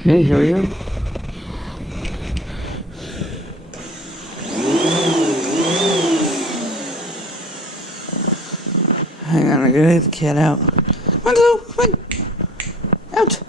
Okay, here we go. Hang on, I gotta get the cat out. Come on, go! Come on! Out!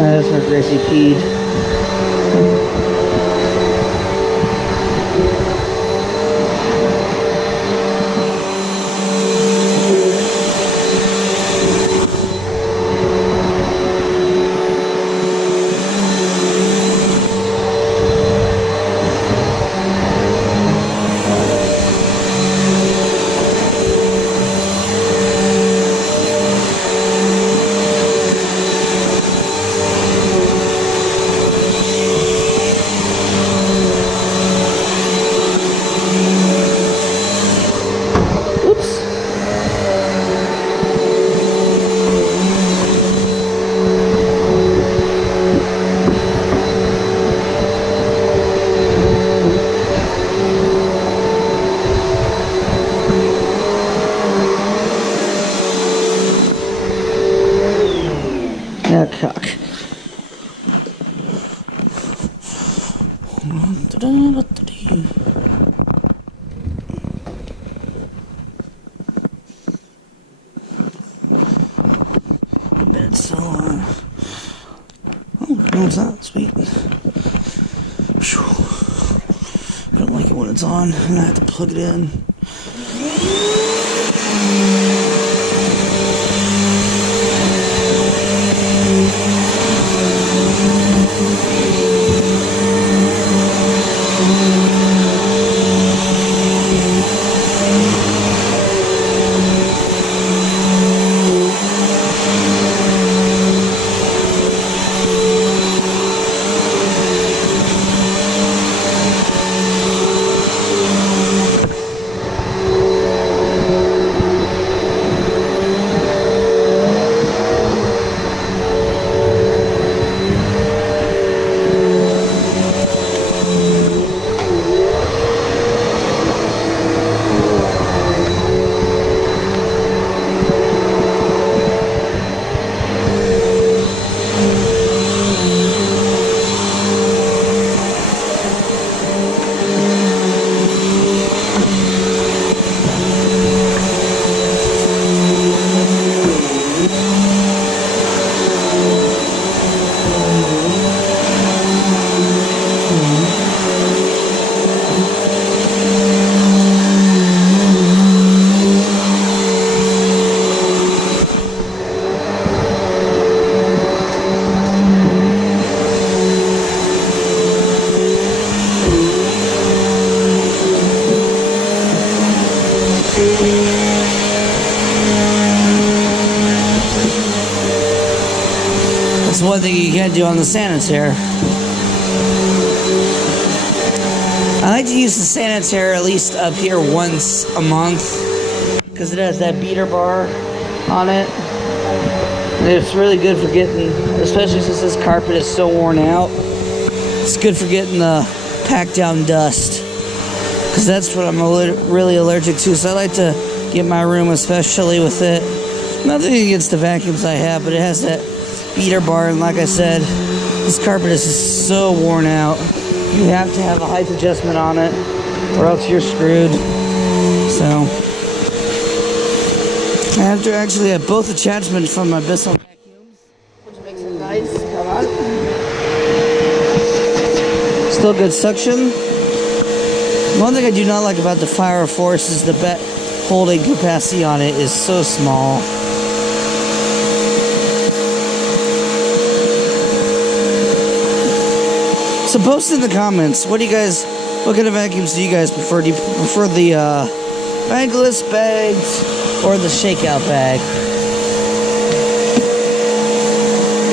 That's where Gracie peed. Now cock. The bed's still on. Oh, no, it's not. Sweet. I don't like it when it's on, and I have to plug it in. one thing you can't do on the Sanitaire. I like to use the Sanitaire at least up here once a month because it has that beater bar on it. And it's really good for getting, especially since this carpet is so worn out, it's good for getting the packed down dust. Because that's what I'm really allergic to. So I like to get my room, especially with it. Nothing against the vacuums I have, but it has that beater bar. And like I said, this carpet is just so worn out. You have to have a height adjustment on it, or else you're screwed. So I have to actually have both attachments from my Bissell vacuums, which makes it nice. Come on. Still good suction. One thing I do not like about the Powerforce is the bed holding capacity on it is so small. So post in the comments, what kind of vacuums do you guys prefer? Do you prefer the bagless bags or the shakeout bag?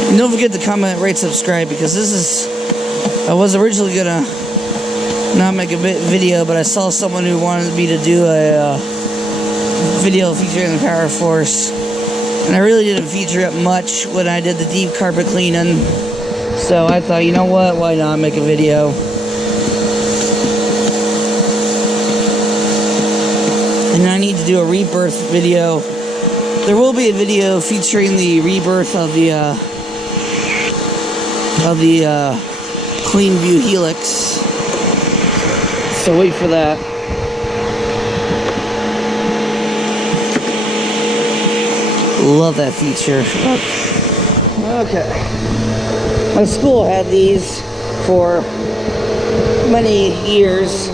And don't forget to comment, rate, subscribe, because I was originally gonna not make a video, but I saw someone who wanted me to do a video featuring the Powerforce, and I really didn't feature it much when I did the deep carpet cleaning, so I thought, you know what, why not make a video? And I need to do a rebirth video. There will be a video featuring the rebirth of the Clean View Helix. So wait for that. Love that feature. Okay. My school had these for many years.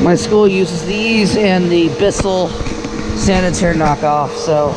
My school uses these and the Bissell Sanitaire knockoff, so